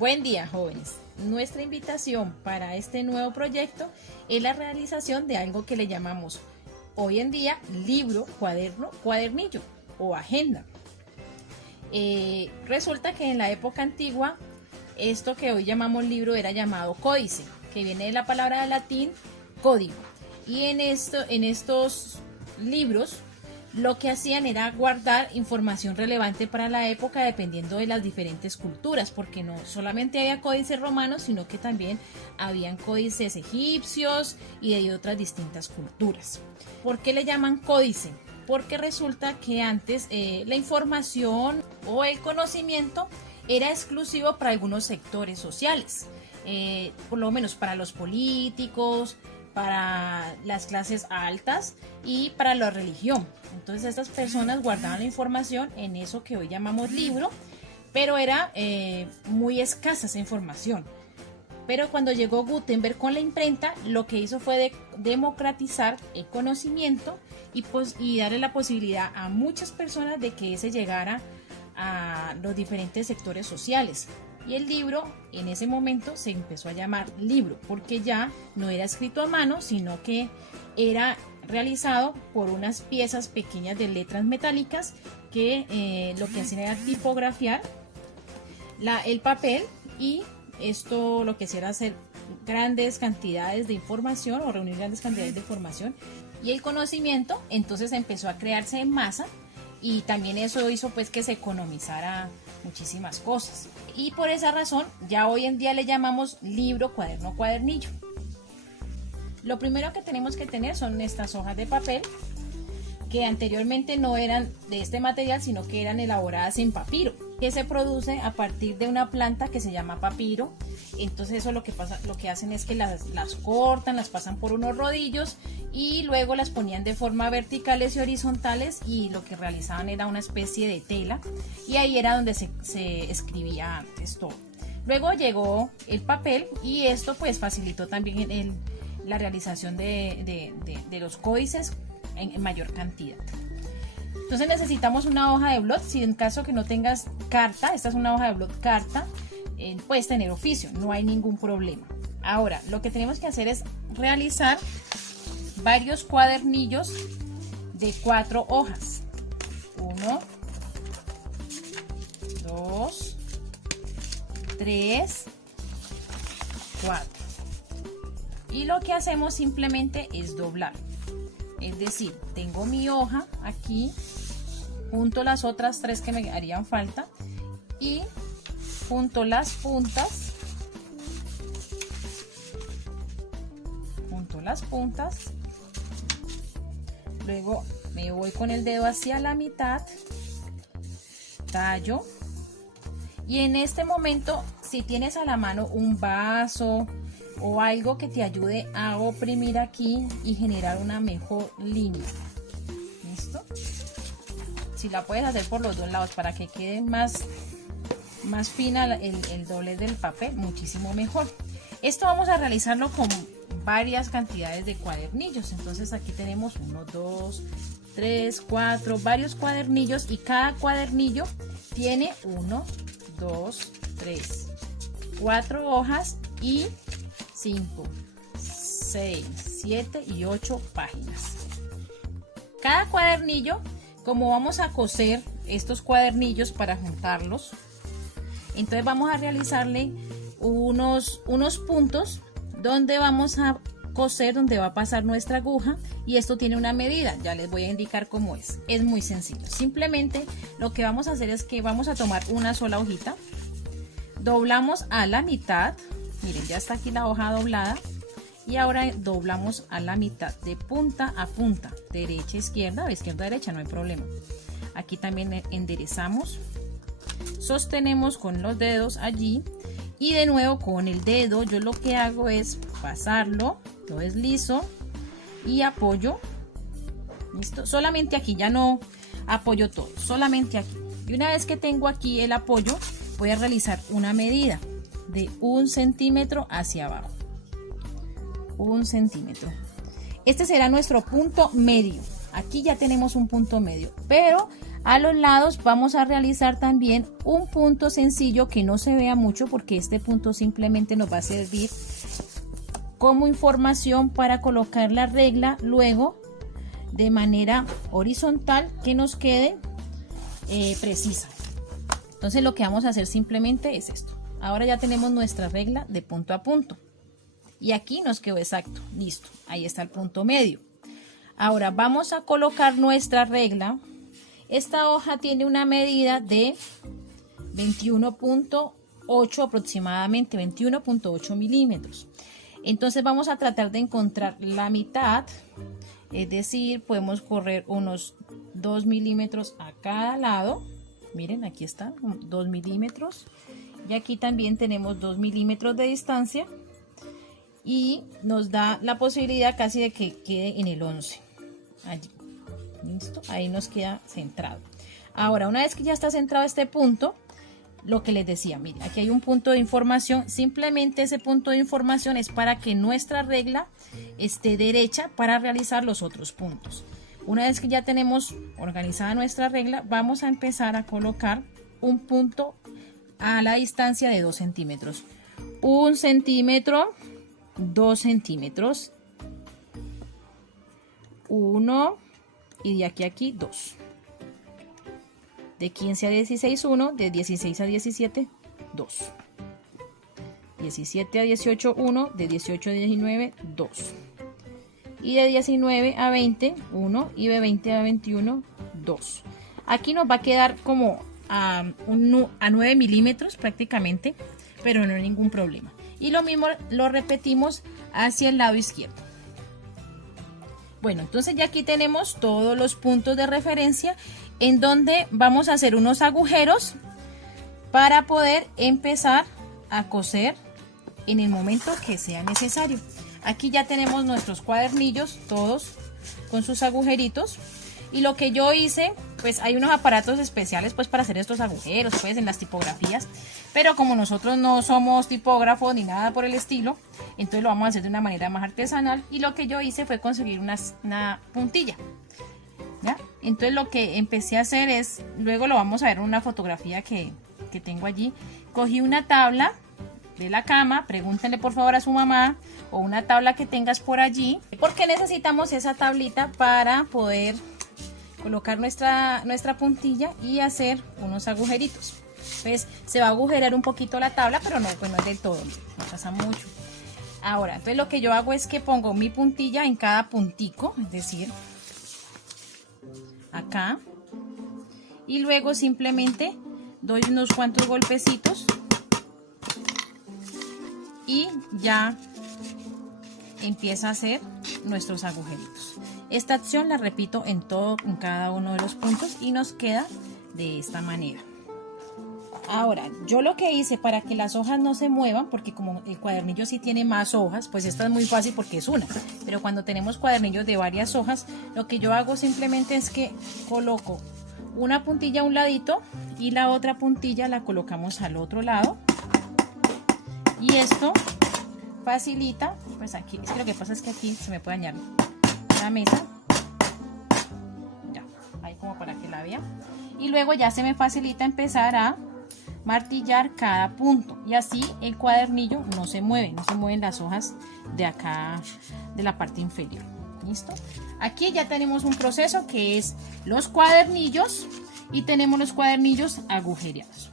Buen día, jóvenes. Nuestra invitación para este nuevo proyecto es la realización de algo que le llamamos hoy en día libro, cuaderno, cuadernillo o agenda. Resulta que en la época antigua esto que hoy llamamos libro era llamado códice, que viene de la palabra latín código. Y en estos libros lo que hacían era guardar información relevante para la época dependiendo de las diferentes culturas, porque no solamente había códices romanos, sino que también habían códices egipcios y de otras distintas culturas. ¿Por qué le llaman códice? Porque resulta que antes la información o el conocimiento era exclusivo para algunos sectores sociales, por lo menos para los políticos, para las clases altas y para la religión. Entonces estas personas guardaban la información en eso que hoy llamamos libro, pero era muy escasa esa información. Pero cuando llegó Gutenberg con la imprenta, lo que hizo fue democratizar el conocimiento y darle la posibilidad a muchas personas de que ese llegara a los diferentes sectores sociales. Y el libro en ese momento se empezó a llamar libro porque ya no era escrito a mano, sino que era realizado por unas piezas pequeñas de letras metálicas que lo que hacían era tipografiar el papel, y esto lo que hacía era hacer grandes cantidades de información o reunir grandes cantidades de información, y el conocimiento entonces empezó a crearse en masa, y también eso hizo pues que se economizara muchísimas cosas, y por esa razón ya hoy en día le llamamos libro, cuaderno, cuadernillo. Lo primero que tenemos que tener son estas hojas de papel, que anteriormente no eran de este material, sino que eran elaboradas en papiro, que se produce a partir de una planta que se llama papiro. Entonces eso lo que hacen es que las cortan, las pasan por unos rodillos y luego las ponían de forma verticales y horizontales, y lo que realizaban era una especie de tela, y ahí era donde se escribía antes todo. Luego llegó el papel y esto pues facilitó también la realización de los códices en mayor cantidad. Entonces necesitamos una hoja de blot. Si en caso que no tengas carta, esta es una hoja de blot carta, puedes tener oficio, no hay ningún problema. Ahora lo que tenemos que hacer es realizar varios cuadernillos de 4 hojas. 1, 2, 3, 4. Y lo que hacemos simplemente es doblar. Es decir, tengo mi hoja aquí, junto las otras 3 que me harían falta, y junto las puntas, luego me voy con el dedo hacia la mitad, tallo, y en este momento, si tienes a la mano un vaso o algo que te ayude a oprimir aquí y generar una mejor línea. ¿Listo? Si la puedes hacer por los dos lados para que quede más fina el doblez del papel, muchísimo mejor. Esto vamos a realizarlo con varias cantidades de cuadernillos. Entonces aquí tenemos 1, 2, 3, 4, varios cuadernillos, y cada cuadernillo tiene 1, 2, 3, 4 hojas y 5, 6, 7 y 8 páginas. Cada cuadernillo, como vamos a coser estos cuadernillos para juntarlos, entonces vamos a realizarle unos puntos donde vamos a coser, donde va a pasar nuestra aguja, y esto tiene una medida. Ya les voy a indicar cómo es muy sencillo. Simplemente lo que vamos a hacer es que vamos a tomar una sola hojita, doblamos a la mitad. Miren, ya está aquí la hoja doblada, y ahora doblamos a la mitad de punta a punta, derecha, izquierda, izquierda, derecha, no hay problema. Aquí también enderezamos, sostenemos con los dedos allí, y de nuevo con el dedo yo lo que hago es pasarlo, lo deslizo y apoyo. Listo, solamente aquí, ya no apoyo todo, solamente aquí. Y una vez que tengo aquí el apoyo, voy a realizar una medida de 1 centímetro hacia abajo, 1 centímetro. Este será nuestro punto medio. Aquí ya tenemos un punto medio, pero A los lados vamos a realizar también un punto sencillo que no se vea mucho, porque este punto simplemente nos va a servir como información para colocar la regla luego de manera horizontal, que nos quede precisa. Entonces lo que vamos a hacer simplemente es esto. Ahora ya tenemos nuestra regla de punto a punto y aquí nos quedó exacto, listo, ahí está el punto medio. Ahora vamos a colocar nuestra regla. Esta hoja tiene una medida de 21.8 aproximadamente, 21.8 milímetros. Entonces vamos a tratar de encontrar la mitad, es decir, podemos correr unos 2 milímetros a cada lado. Miren, aquí están 2 milímetros y aquí también tenemos 2 milímetros de distancia y nos da la posibilidad casi de que quede en el 11. Allí. Listo, ahí nos queda centrado. Ahora, una vez que ya está centrado este punto, lo que les decía, miren, aquí hay un punto de información. Simplemente ese punto de información es para que nuestra regla esté derecha para realizar los otros puntos. Una vez que ya tenemos organizada nuestra regla, vamos a empezar a colocar un punto a la distancia de 2 centímetros. 1 centímetro, 2 centímetros, 1 y de aquí a aquí 2. De 15 a 16, 1. De 16 a 17, 2. 17 a 18, 1. De 18 a 19, 2. Y de 19 a 20, 1. Y de 20 a 21, 2. Aquí nos va a quedar como a 9 milímetros prácticamente, pero no hay ningún problema. Y lo mismo lo repetimos hacia el lado izquierdo. Bueno, entonces ya aquí tenemos todos los puntos de referencia en donde vamos a hacer unos agujeros para poder empezar a coser en el momento que sea necesario. Aquí ya tenemos nuestros cuadernillos todos con sus agujeritos, y lo que yo hice, pues hay unos aparatos especiales pues para hacer estos agujeros pues en las tipografías, pero como nosotros no somos tipógrafos ni nada por el estilo, entonces lo vamos a hacer de una manera más artesanal, y lo que yo hice fue conseguir una puntilla, ¿ya? Entonces lo que empecé a hacer es, luego lo vamos a ver en una fotografía que tengo allí, cogí una tabla de la cama, pregúntenle por favor a su mamá, o una tabla que tengas por allí, porque necesitamos esa tablita para poder colocar nuestra puntilla y hacer unos agujeritos. Pues se va a agujerear un poquito la tabla, pero no, pues no es del todo, no pasa mucho. Ahora, entonces lo que yo hago es que pongo mi puntilla en cada puntico, es decir, acá, y luego simplemente doy unos cuantos golpecitos y ya empieza a hacer nuestros agujeritos. Esta acción la repito en cada uno de los puntos y nos queda de esta manera. Ahora, yo lo que hice para que las hojas no se muevan, porque como el cuadernillo sí tiene más hojas, pues esta es muy fácil porque es una, pero cuando tenemos cuadernillos de varias hojas, lo que yo hago simplemente es que coloco una puntilla a un ladito y la otra puntilla la colocamos al otro lado, y esto facilita, pues aquí, es que lo que pasa es que aquí se me puede dañar la mesa, ya, ahí como para que la vean, y luego ya se me facilita empezar a martillar cada punto, y así el cuadernillo no se mueven las hojas de acá de la parte inferior. ¿Listo? Aquí ya tenemos un proceso que es los cuadernillos, y tenemos los cuadernillos agujereados.